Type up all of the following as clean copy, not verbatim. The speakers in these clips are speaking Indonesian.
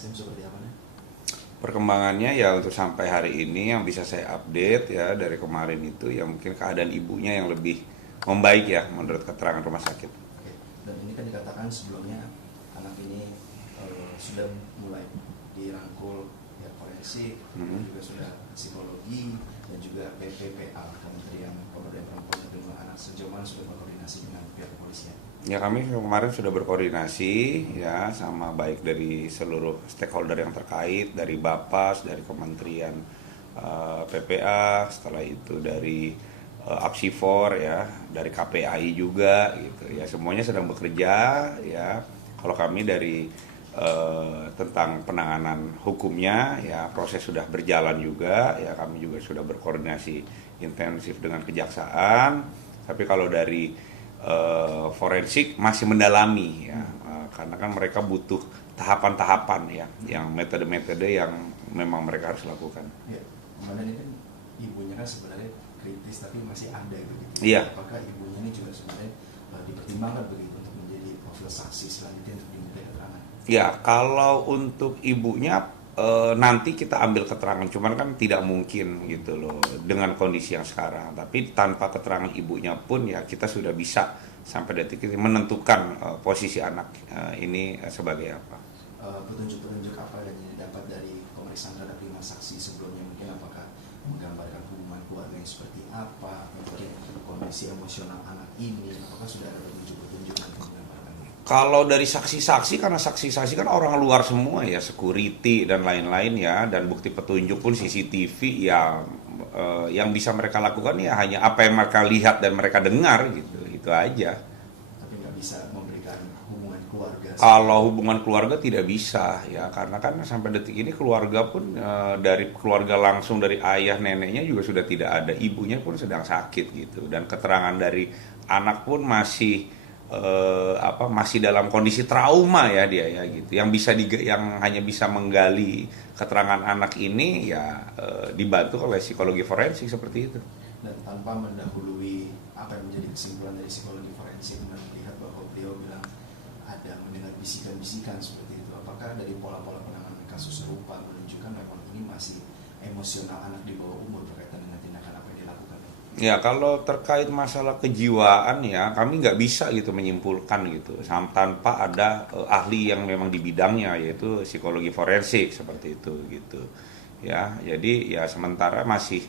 Seperti apa nih? Perkembangannya ya untuk sampai hari ini yang bisa saya update ya dari kemarin itu ya mungkin keadaan ibunya yang lebih membaik ya menurut keterangan rumah sakit. Oke. Dan ini kan dikatakan sebelumnya anak ini sudah mulai dirangkul ya forensik, kemudian juga sudah psikologi dan juga PPPA Kementerian Pemberdayaan Perempuan dan Perlindungan Anak sejauh mana sudah berkoordinasi dengan pihak kepolisian. Ya kami kemarin sudah berkoordinasi ya sama baik dari seluruh stakeholder yang terkait dari Bapas, dari Kementerian PPA, setelah itu dari Apsifor ya, dari KPAI juga gitu ya. Semuanya sedang bekerja ya. Kalau kami dari tentang penanganan hukumnya ya proses sudah berjalan juga ya, kami juga sudah berkoordinasi intensif dengan kejaksaan. Tapi kalau dari forensik masih mendalami ya, karena kan mereka butuh tahapan-tahapan ya, yang metode-metode yang memang mereka harus lakukan. Ya, kemudian ini kan ibunya kan sebenarnya kritis tapi masih ada begitu. Iya. Apakah ibunya ini juga sebenarnya dipertimbangkan begitu untuk menjadi profil saksi selanjutnya untuk diminta keterangan? Ya, kalau untuk ibunya nanti kita ambil keterangan, cuman kan tidak mungkin gitu loh dengan kondisi yang sekarang. Tapi tanpa keterangan ibunya pun ya kita sudah bisa sampai detik ini menentukan posisi anak ini sebagai apa. Petunjuk-petunjuk apa yang didapat dari pemeriksaan terhadap 5 saksi sebelumnya, mungkin apakah menggambarkan hubungan keluarga yang seperti apa, mungkin kondisi emosional anak ini, apakah sudah ada petunjuk-petunjuk yang menggambarkan? Kalau dari saksi-saksi, karena saksi-saksi kan orang luar semua ya, security dan lain-lain ya, dan bukti petunjuk pun CCTV ya, yang bisa mereka lakukan ya hanya apa yang mereka lihat dan mereka dengar gitu, itu aja. Tapi nggak bisa memberikan hubungan keluarga. Kalau hubungan keluarga tidak bisa ya, karena kan sampai detik ini keluarga pun dari keluarga langsung dari ayah neneknya juga sudah tidak ada, ibunya pun sedang sakit gitu, dan keterangan dari anak pun masih masih dalam kondisi trauma ya dia ya gitu. Yang hanya bisa menggali keterangan anak ini ya dibantu oleh psikologi forensik seperti itu. Dan tanpa mendahului apa yang menjadi kesimpulan dari psikologi forensik, melihat bahwa beliau bilang ada mendengar bisikan-bisikan seperti itu. Apakah dari pola-pola penanganan kasus serupa menunjukkan memang ini masih emosional anak di bawah umur berkaitan dengan tindakan apa yang dilakukan? Ya kalau terkait masalah kejiwaan ya kami nggak bisa gitu menyimpulkan gitu tanpa ada ahli yang memang di bidangnya, yaitu psikologi forensik seperti itu gitu ya. Jadi ya sementara masih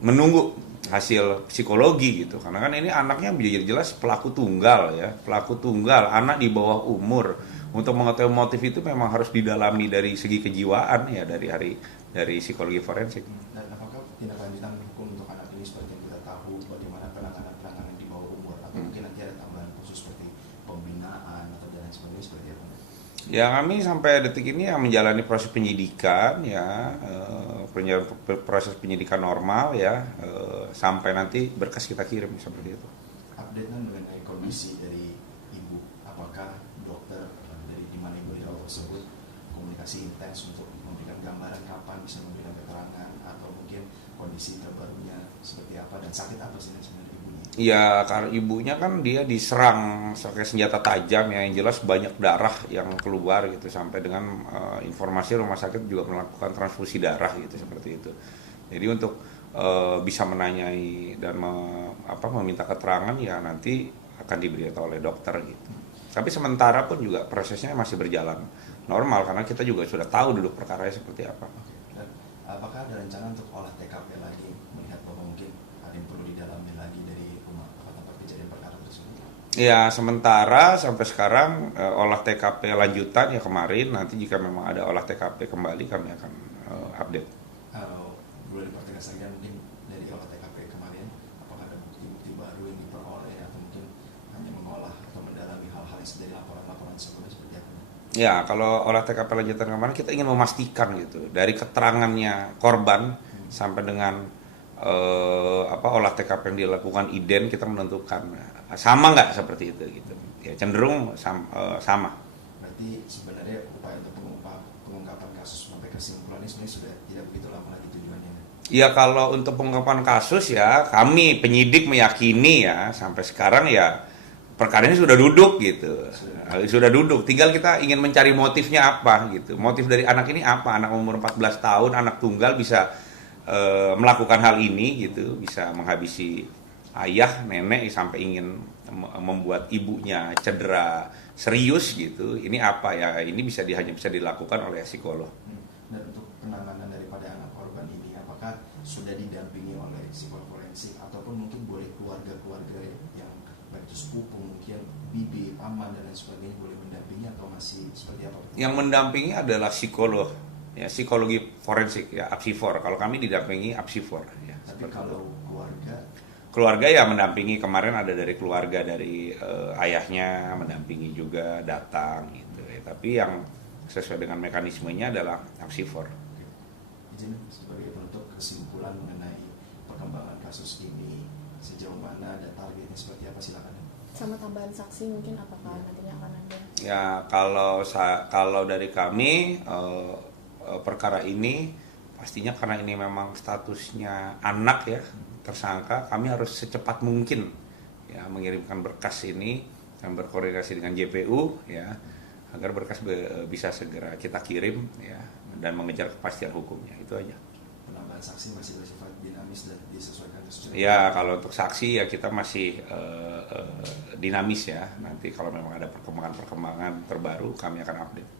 menunggu hasil psikologi gitu, karena kan ini anaknya jelas pelaku tunggal ya, pelaku tunggal anak di bawah umur. Untuk mengetahui motif itu memang harus didalami dari segi kejiwaan ya, dari psikologi forensik. Dan apakah tindak lanjutan hukum untuk anak ini seperti yang kita tahu, bagaimana penanganan di bawah umur, atau mungkin nanti ada tambahan khusus seperti pembinaan atau dan lain sebagainya seperti apa? Ya kami sampai detik ini yang menjalani proses penyidikan ya, proses penyidikan normal ya, sampai nanti berkas kita kirim seperti itu. Update mengenai kondisi dari ibu, apakah dokter dari di mana ibu dirawat tersebut komunikasi intens untuk memberikan gambaran kapan bisa memberikan keterangan, atau mungkin kondisi terbarunya seperti apa dan sakit apa sih sebenarnya ibunya? Ya karena ibunya kan dia diserang pakai senjata tajam ya, yang jelas banyak darah yang keluar gitu, sampai dengan informasi rumah sakit juga melakukan transfusi darah gitu seperti itu. Jadi untuk bisa menanyai dan meminta keterangan ya nanti akan diberitahu oleh dokter gitu. Tapi sementara pun juga prosesnya masih berjalan normal karena kita juga sudah tahu duduk perkaranya seperti apa. Dan apakah ada rencana untuk olah TKP lagi, melihat bahwa mungkin ada yang perlu didalami lagi dari rumah tempat kejadian perkara tersebut? Ya sementara sampai sekarang olah TKP lanjutan ya kemarin, nanti jika memang ada olah TKP kembali kami akan update. Boleh dipertegas lagi mungkin dari olah TKP kemarin, apakah ada bukti-bukti baru yang diperoleh, atau mungkin hanya mengolah atau mendalami hal-hal yang dari laporan-laporan sebelumnya seperti apa? Ya kalau olah TKP lanjutan kemarin kita ingin memastikan gitu dari keterangannya korban sampai dengan olah TKP yang dilakukan ident, kita menentukan sama nggak seperti itu gitu. Ya cenderung sama. Berarti sebenarnya upaya untuk pengungkapan kasus sampai kesimpulan ini sebenarnya sudah tidak begitu lama lagi tujuannya. Ya kalau untuk pengungkapan kasus ya kami penyidik meyakini ya sampai sekarang ya perkaranya sudah duduk gitu, sudah duduk. Tinggal kita ingin mencari motifnya apa gitu. Motif dari anak ini apa? Anak umur 14 tahun, anak tunggal bisa melakukan hal ini gitu, bisa menghabisi ayah, nenek sampai ingin membuat ibunya cedera serius gitu. Ini apa ya? Ini hanya bisa dilakukan oleh psikolog. Dan untuk penanganan daripada anak korban ini, apakah sudah didampingi oleh psikolog forensik ataupun mungkin boleh keluarga-keluarga yang baik itu sepupu, mungkin bibi, paman dan lain sebagainya boleh mendampingi atau masih seperti apa? Yang mendampingi adalah psikolog, ya psikologi forensik ya, apsifor. Kalau kami didampingi apsifor. Ya, tapi kalau keluarga ya mendampingi. Kemarin ada dari keluarga dari ayahnya mendampingi juga datang gitu. Ya. Tapi yang sesuai dengan mekanismenya adalah apsifor. Izin sebagai penutup kesimpulan mengenai perkembangan kasus ini sejauh mana dan targetnya seperti apa, silakan. Sama tambahan saksi mungkin apakah nantinya akan ada? Ya kalau dari kami perkara ini pastinya karena ini memang statusnya anak ya tersangka, kami harus secepat mungkin ya mengirimkan berkas ini dan berkoordinasi dengan JPU ya agar berkas bisa segera kita kirim ya dan mengejar kepastian hukumnya. Itu aja. Penambahan saksi masih bersifat dinamis dan disesuaikan kasus. Ya kalau untuk saksi ya kita masih dinamis ya. Nanti kalau memang ada perkembangan terbaru kami akan update.